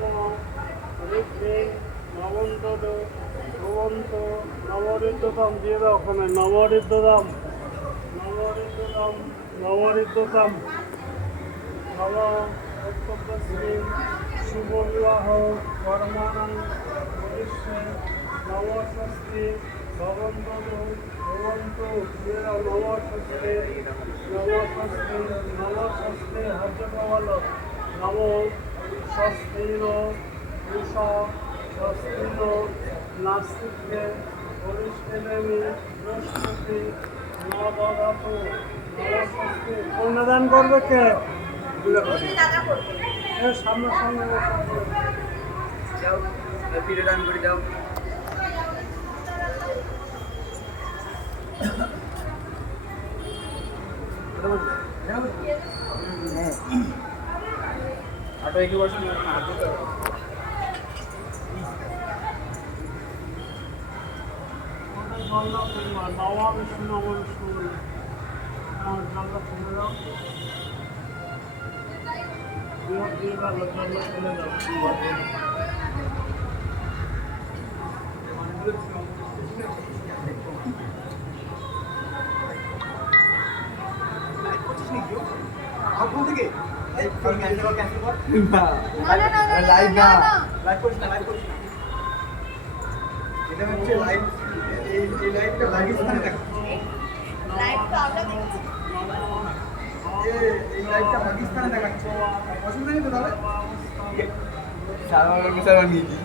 নম ঋদ্ধে নবন্তদ ভবন্ত নবরিদ্ধতম দিয়ে দাও ওখানে নবরিদ্ধতম নবরিদ্ধতম নবরিদ্ধতম নব অত্যন্তশ্রী শুভ বিবাহ কর্মানং ভবিষ্যে নবস্বস্তি ভবন্তদ ভবন্ত দিয়ে দাও নবস্বস্তি নবস্বস্তি নবস্বস্তি হর্য প্রবল নব স্বস্তির উষা স্বস্তির নাস্তিকে বরিষ্ঠে দেবী বৃহস্পতি নবধাত নবস্বস্তি কন্যাদান করবে কে সামনে সামনে যাও পিঠে দান করে যাও। আটো একে বসে নবা বিষ্ণু নব বিষ্ণু আমার জলটা ফেলে দাও দিয়ে গেল জলটা ফেলে দাও আপন থেকে লাইভ না লাইভ করিস না লাইভ করিস না এটা হচ্ছে লাইভ এই লাইভটা লাইভ স্থানে দেখা লাইভ তো আমরা দেখছি এই লাইভটা পাকিস্তানে দেখাচ্ছে অসুবিধা নেই তো তাহলে সারা মিশার নিয়ে কি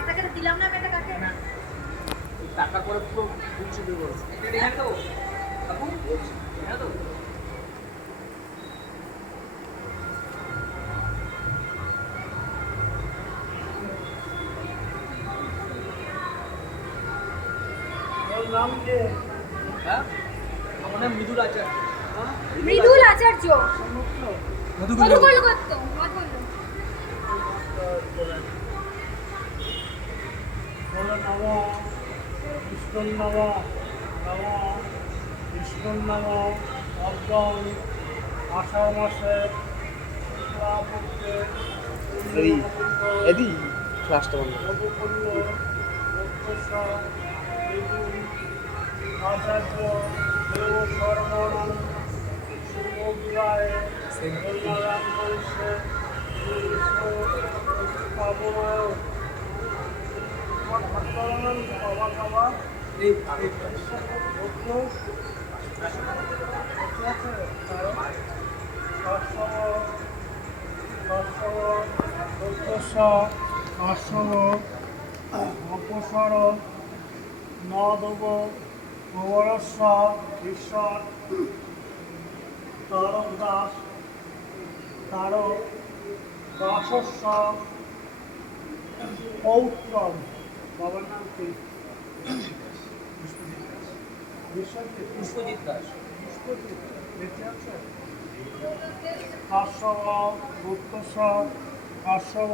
একটা করে দিলাম না এটা কাকে টাকা করে পুরো বুঝছে দেবো এটা দেখে দেবো আপু হ্যাঁ তো নাম কে হ্যাঁ আমার নাম মৃদুল আচার্য মৃদুল আচার্য মধু মধু করলো কত মধু করলো নম বিষ্ণু নম নম বিষ্ণু নম অর্জন আষাঢ় মাসে শুক্লাপক্ষে এদি ফার্স্ট বন্ধ নবপল্ল আচার্য দেব সর্বণ শুভবিবাহে কন্যাদান করিছে পাবনায় তোমার ভক্তগণ বাবা বাবা এই অপসর নদব গোবরস্ব ঈশ্বর তারক দাস তারক দাসস্ব পৌত্রম বাবার নাম কি বিশ্বজিৎ পুষ্পজিৎ দাস পুষ্পজিৎ বেঁচে আছে কাশ্যপ গুপ্তস্বর কাশ্যপ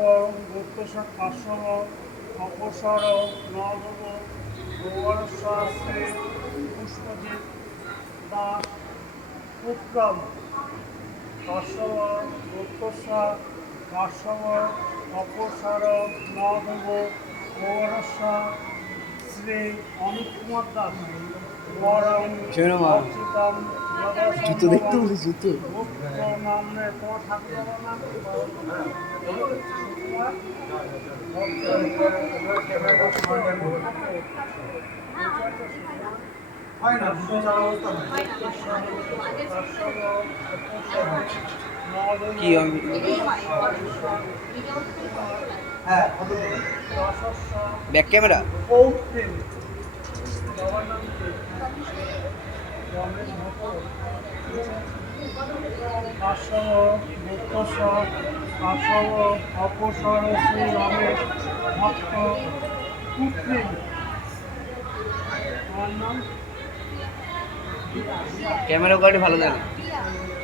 গুপ্তস্বর কাশ্যপ অপসর নদব গোবরস্ব শ্রী পুষ্পজিৎ দাস পুত্রম কাশ্যপ গুপ্তস্বর কাশ্যপ অপসর নদব গোবরস্ব শ্রী অনুপ কুমার দাস বরং অচ্যুতম জুতো দেখতে বলি জুতো নাম তোমার ঠাকুর নাম হয় না দুটো চার অবস্থা হয় কি আমি হ্যাঁ কত দেবে ব্যাক ক্যামেরা পৌত্রিন জগন্নাথকে রমেশ ভট্ট কাশ্যপ মুক্তস্বর কাশ্যপ অপসর শ্রী রমেশ ভট্ট পুত্রিন আমার নাম ক্যামেরা কোয়ালিটি ভালো দেয় না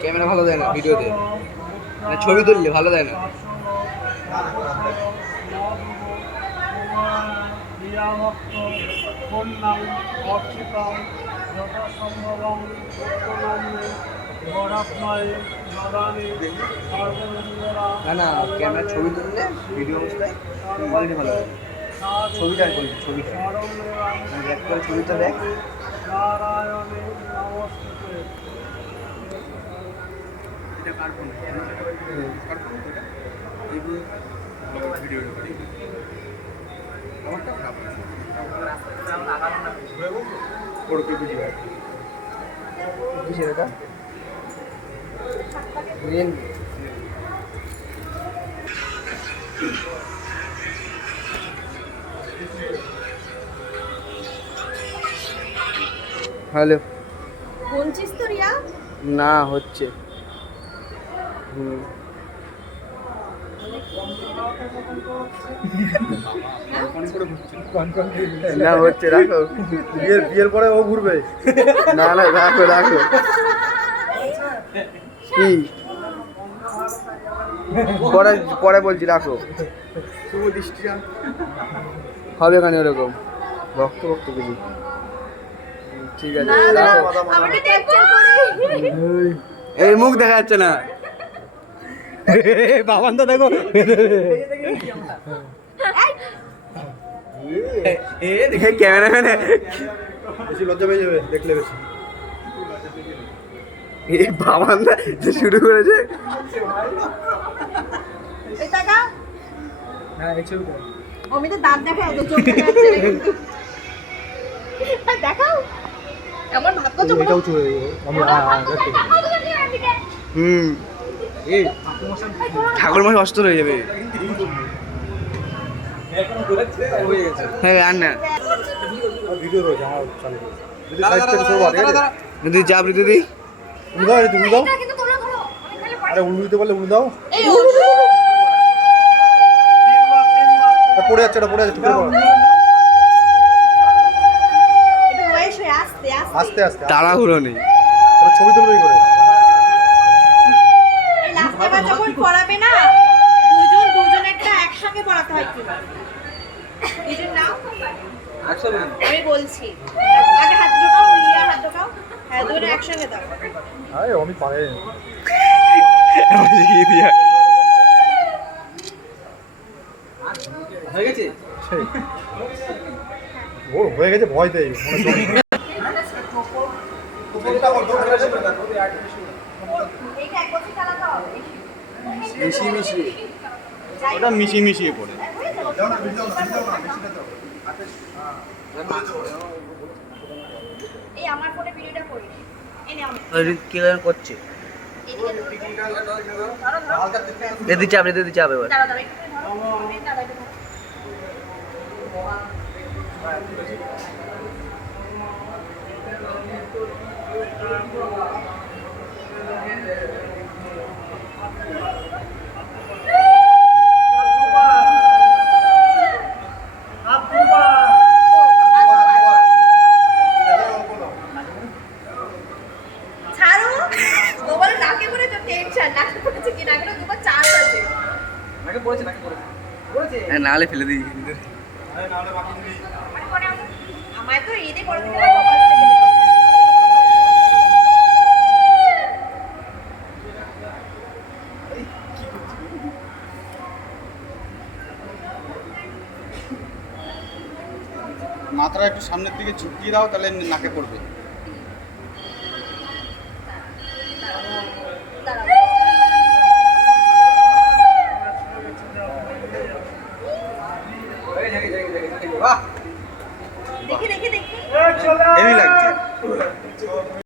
ক্যামেরা ভালো দেয় না ভিডিওতে মানে ছবি তুললে ভালো দেয় না কন্যাং অর্চিতাং যথাসম্ভবং উত্তমে গরাত্মায় দাদানি সর্বমঙ্গলা না না ক্যামেরা ছবি তুললে ভিডিও অবস্থায় কোয়ালিটি ভালো দেয় ছবিটা আর বলছি ছবিটা মানে ব্যাক করে ছবিটা দেখ নারায়ণে নমস্তে এটা কার ফোন কার ফোন এটা এইগুলো ভিডিও রেকর্ডিং আমারটা খারাপ ওরকম বুঝি ভাই কিসের এটা রিয়েলমি হ্যালো বলছিস তো রিয়া না হচ্ছে না হচ্ছে রাখো বিয়ের পরে ও ঘুরবে না না রাখো রাখো কি পরে পরে বলছি রাখো শুভ দৃষ্টি হবে কেন এরকম ভক্ত ভক্ত কিছু ঠিক আছে রাখো। আমাকে ক্যাপচার করে এই মুখ দেখা যাচ্ছে না বাবান তো দেখো ক্যামেরাম্যানে বেশি লজ্জা পেয়ে যাবে দেখলে বেশি এই বাবান্দা যে শুরু করেছে এই টাকা হ্যাঁ এই ছবি অমিতে দাঁত দেখা এত চোখ দেখা যাচ্ছে না কিন্তু দেখাও আমার ভাত তো চোখ এটাও চলে আমরা হুম এই ঠাকুর মাস অস্ত হয়ে যাবে হ্যাঁ আর না ভিডিও রয়েছে আমার চালু যদি সাইড থেকে সব আগে দিদি চাপ দিদি উড়ু দাও তুমি দাও এটা কিন্তু তোমরা ধরো আমি খালি আরে উড়ু দিতে পারলে উড়ু দাও এই পড়ে যাচ্ছে এটা পড়ে যাচ্ছে ঠিক আছে এটা বয়স হয়ে আস্তে আস্তে আস্তে আস্তে তাড়াহুড়ো নেই ওরা ছবি তুলবে কি করে এই লাস্টটা যখন পড়াবে না দুজন একটা একসঙ্গে পড়াতে হয় কি দুজন নাও আমি বলছি আগে হাত ঢোকাও রিয়া হাত ঢোকাও হ্যাঁ দুজন একসঙ্গে দাও আরে অমিত পারে হয়ে গেছে ও হয়ে গেছে ভয় দেয় এইটা এক বছর চালাতে হবে মিশিয়ে মিশিয়ে ওটা মিশিয়ে মিশিয়ে পড়ে এই আমার ফোনে ভিডিওটা করি এনে আমি কি করছে এদিকে দিদি চাপ দিদি চাপ এবার দাঁড়াও দাঁড়াও একটু ধরো আমি দাঁড়াও একটু ধরো। ছাড়ো মোবাইল নাকে করে তো টেনশন নাকে পড়েছে কি নাকে দুবার চার্জ আছে নাহলে ফেলে দিই আমায় তো ঈদে পড়াতে গেলে মোবাইল থেকে মাথাটা একটু সামনের দিকে ঝুঁকিয়ে দাও তাহলে নাকে পড়বে দাঁড়াও বাহ দেখি দেখি দেখি এ চলে হেভি লাগছে